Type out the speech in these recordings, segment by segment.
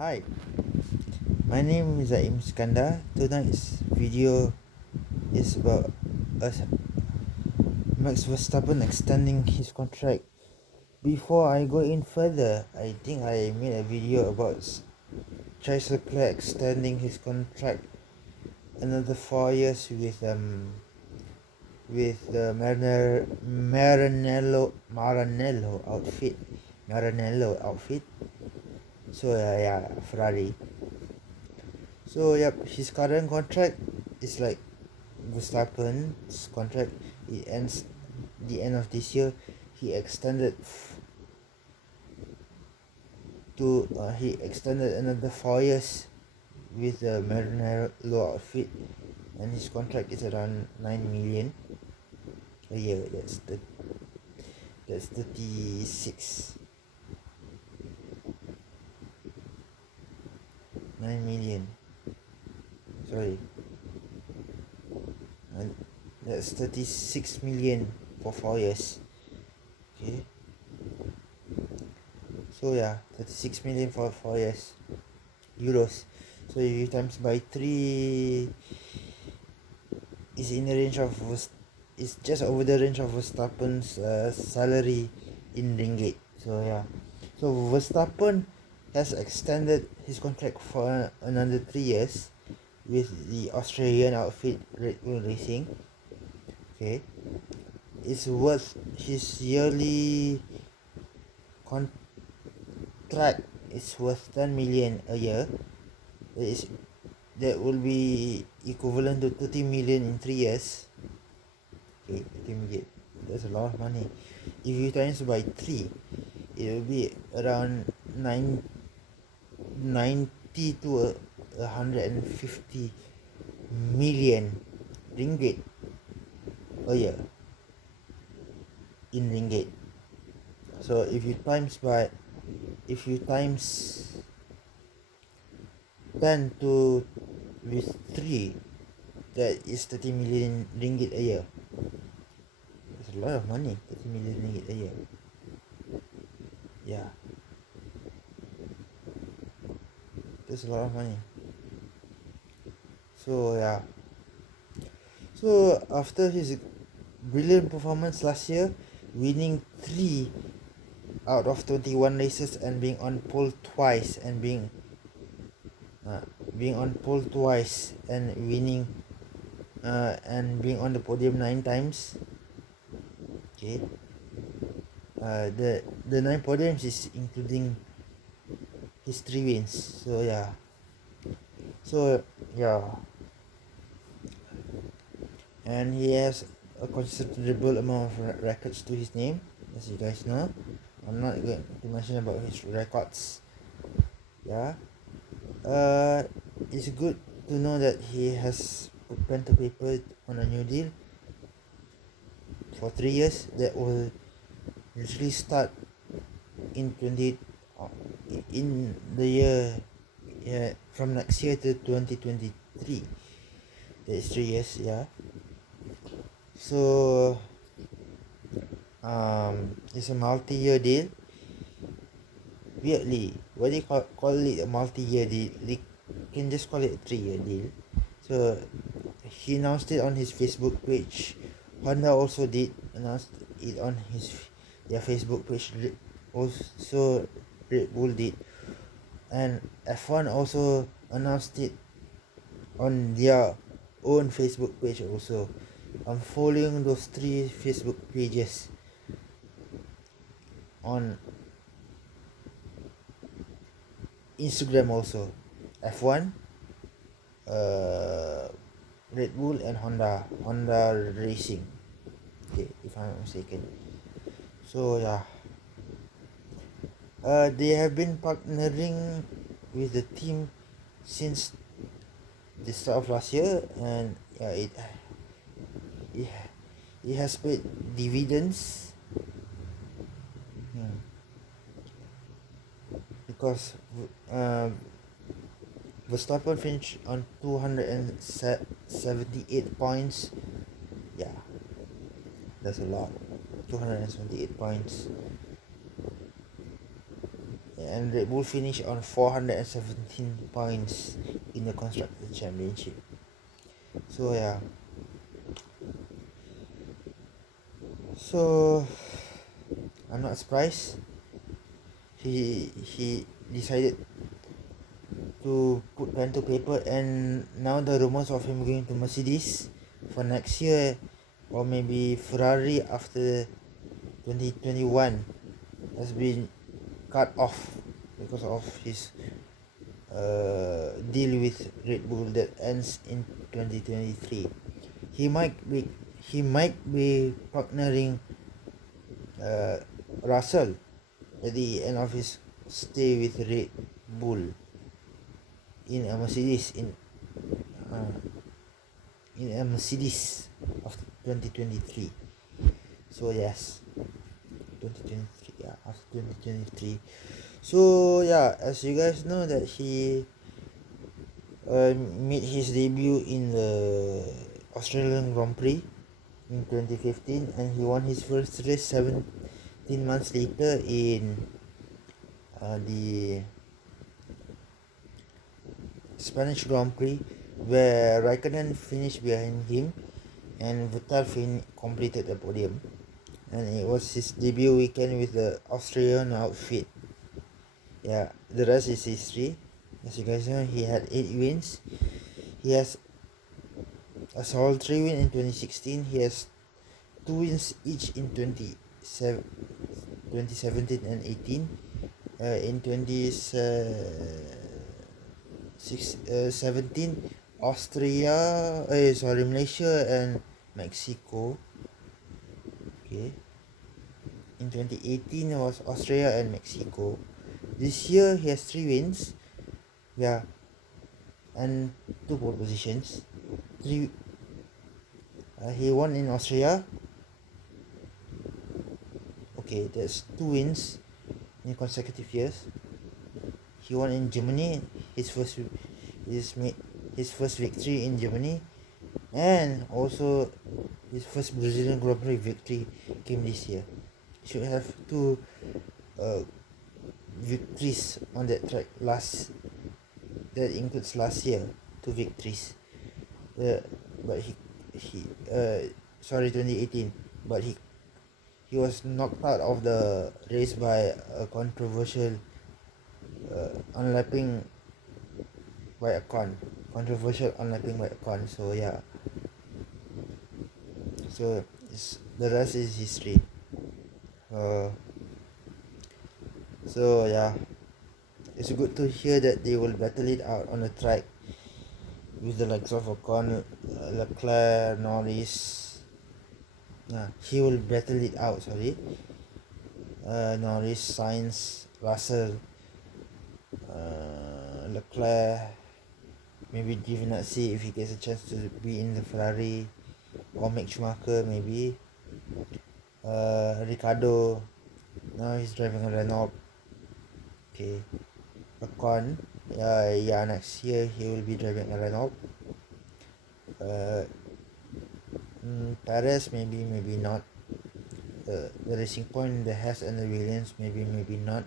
Hi, my name is Aim Skandar. Tonight's video is about us Max Verstappen extending his contract. Before I go in further, I think I made a video about Charles Leclerc extending his contract another 4 years with the Maranello outfit. So yeah, Ferrari. So yep, his current contract is like Verstappen's contract. It ends the end of this year. He extended he extended another 4 years with the Maranello outfit, and his contract is around 9 million a year. That's 36 9 million. Sorry, and that's 36 million for 4 years. Okay, so yeah, 36 million for 4 years euros. So if you times by 3, is in the range of is just over the range of Verstappen's salary in ringgit. So yeah, so Verstappen has extended his contract for another 3 years with the Australian outfit Red Bull Racing. Okay, it's worth his yearly contract is worth 10 million a year. That will be equivalent to 30 million in 3 years. Okay, 30 million. That's a lot of money. If you times by 3, it will be around 90 to 150 million ringgit a year in ringgit. So if you times 10 to with 3, that is 30 million ringgit a year. That's a lot of money. 30 million ringgit a year. Yeah, that's a lot of money. So yeah, so after his brilliant performance last year, winning 3 out of 21 races and being on pole twice and being on pole twice and winning and being on the podium 9 times. Okay, the 9 podiums is including his 3 wins. So yeah, and he has a considerable amount of records to his name, as you guys know. I'm not going to mention about his records. Yeah, it's good to know that he has put pen to paper on a new deal for 3 years that will usually start in 20 in the year, yeah, from next year to 2023. That is 3 years. Yeah, so it's a multi-year deal. Weirdly, why they call it a multi-year deal? They can just call it a 3-year deal. So he announced it on his Facebook page. Honda also did announce it on their Facebook page. Also, Red Bull did, and F1 also announced it on their own Facebook page also. I'm following those 3 Facebook pages on Instagram also. F1, Red Bull, and Honda Racing. Okay, if I'm not mistaken. So yeah, they have been partnering with the team since the start of last year, and yeah, it, it has paid dividends. Because Verstappen finished on 278 points. Yeah, that's a lot. 278 points. Yeah, and Red Bull finished on 417 points in the Constructors' Championship. So yeah. So I'm not surprised. He decided to put pen to paper, and now the rumors of him going to Mercedes for next year, or maybe Ferrari after 2021, has been cut off because of his deal with Red Bull that ends in 2023. He might be partnering uh, Russell at the end of his stay with Red Bull in a Mercedes uh, in a Mercedes of 2023. So yes, 2023, yeah, after 2023. So yeah, as you guys know that he made his debut in the Australian Grand Prix in 2015, and he won his first race 17 months later in the Spanish Grand Prix, where Raikkonen finished behind him and Vettel completed the podium. And it was his debut weekend with the Australian outfit. Yeah, the rest is history. As you guys know, he had 8 wins. He has a solitary win in 2016. He has 2 wins each in 2017 and 18. In 2017, Malaysia and Mexico. Okay. In 2018, it was Australia and Mexico. This year, he has 3 wins. Yeah. And 2 pole positions. He won in Australia. Okay, that's 2 wins in consecutive years. He won in Germany, his first victory in Germany, and also his first Brazilian Grand Prix victory came this year. He should have 2 victories on that track that includes last year, 2 victories. But he 2018, but he was knocked out of the race by a controversial unlapping by a controversial unlapping by a con. So yeah, so the rest is history. So yeah, it's good to hear that they will battle it out on the track with the likes of Ocon, Leclerc, Norris. He will battle it out. Norris, Sainz, Russell, Leclerc. Maybe Giovinazzi if he gets a chance to be in the Ferrari, or Mick Schumacher maybe. Ricardo, now he's driving a Renault. Okay. Ocon, next year he will be driving a Renault. Perez maybe not. The Racing Point, the Haas and the Williams maybe not.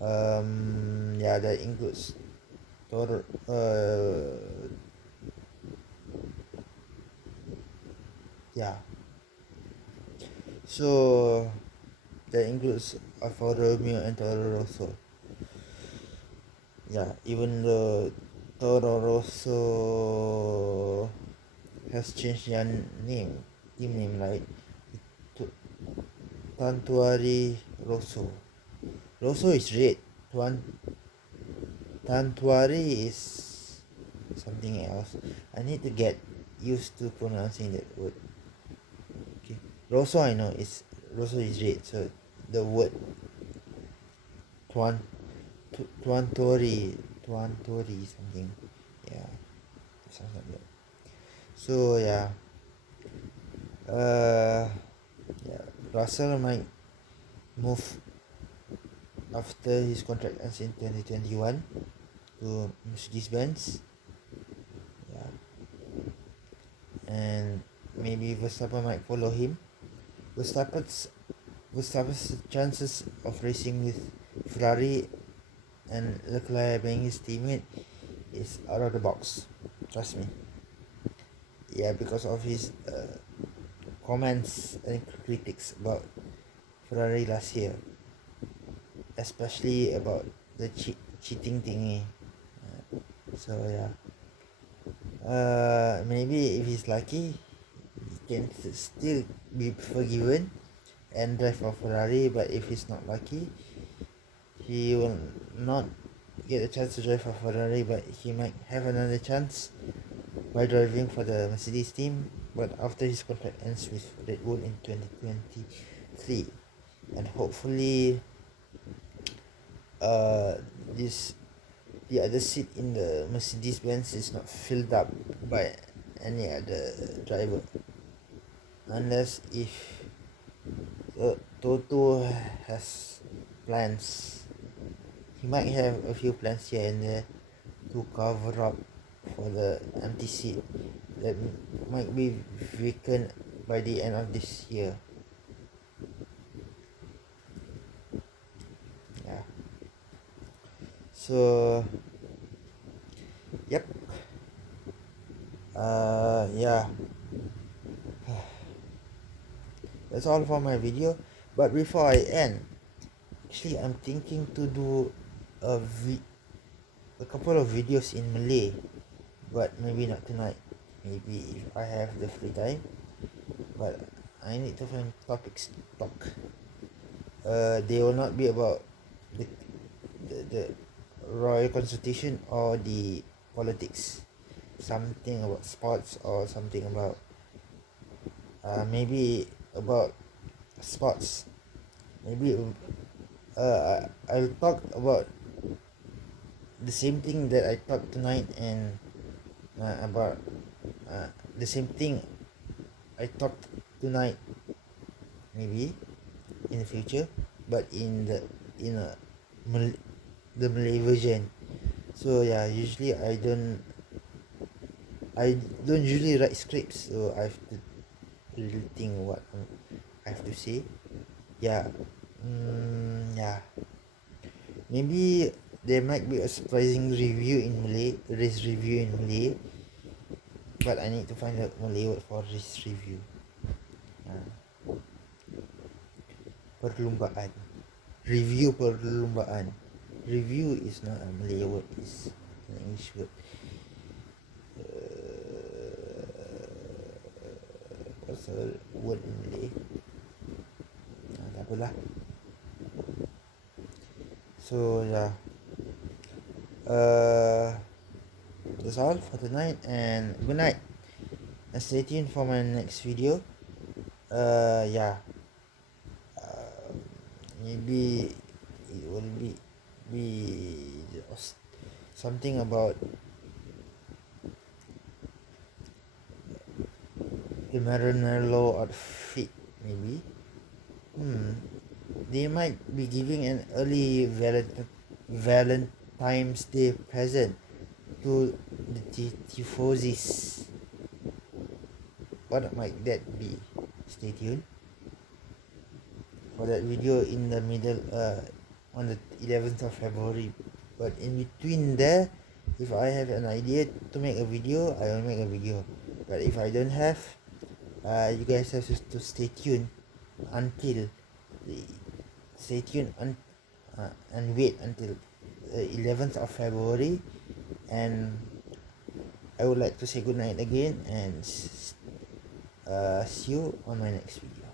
That includes Toro. So that includes Alfa Romeo and Toro Rosso. Even though Toro Rosso has changed their team name, right? Tantuari Rosso. Rosso is red. Tantuari is something else. I need to get used to pronouncing that word. Okay. Rosso I know Rosso is red, so the word Tuantori something. Yeah. Sounds like that. So Russell might move after his contract ends in 2021 to Mercedes-Benz. And maybe Verstappen might follow him. Verstappen's chances of racing with Ferrari and Leclerc being his teammate is out of the box. Trust me. Yeah, because of his comments and critics about Ferrari last year, especially about the cheating thingy. So yeah, maybe if he's lucky, he can still be forgiven and drive for Ferrari. But if he's not lucky, he will not get a chance to drive for Ferrari. But he might have another chance by driving for the Mercedes team. But after his contract ends with Red Bull in 2023, and hopefully, this the other seat in the Mercedes Benz is not filled up by any other driver, unless if Toto has plans. He might have a few plans here and there to cover up for the empty seat that might be vacant by the end of this year. Yeah. So, yep. Yeah. That's all for my video. But before I end, actually I'm thinking to do a couple of videos in Malay, but maybe not tonight. Maybe if I have the free time. But I need to find topics to talk. They will not be about the royal constitution or the politics. Something about sports or something about maybe about sports. Maybe I'll talk about the same thing that I talked tonight, and about the same thing I talked tonight, maybe in the future, but in a the Malay version. So yeah, usually I don't usually write scripts, so I have to really think what I have to say. Yeah. Yeah. Maybe there might be a surprising review in Malay, race review in Malay, but I need to find a Malay word for race review. Perlumbaan. Review perlumbaan. Review is not a Malay word, it's an English word. What's the word in Malay? Tak apalah. So yeah. That's all for tonight, and good night. And stay tuned for my next video. Yeah. Maybe it will be something about the Maranello outfit, maybe. They might be giving an early Valentine's Day present to the tifosis. What might that be? Stay tuned for that video in the middle, on the 11th of February. But in between there, if I have an idea to make a video, I will make a video. But if I don't have, you guys have to stay tuned until stay tuned and wait until 11th of February, and I would like to say good night again, and see you on my next video.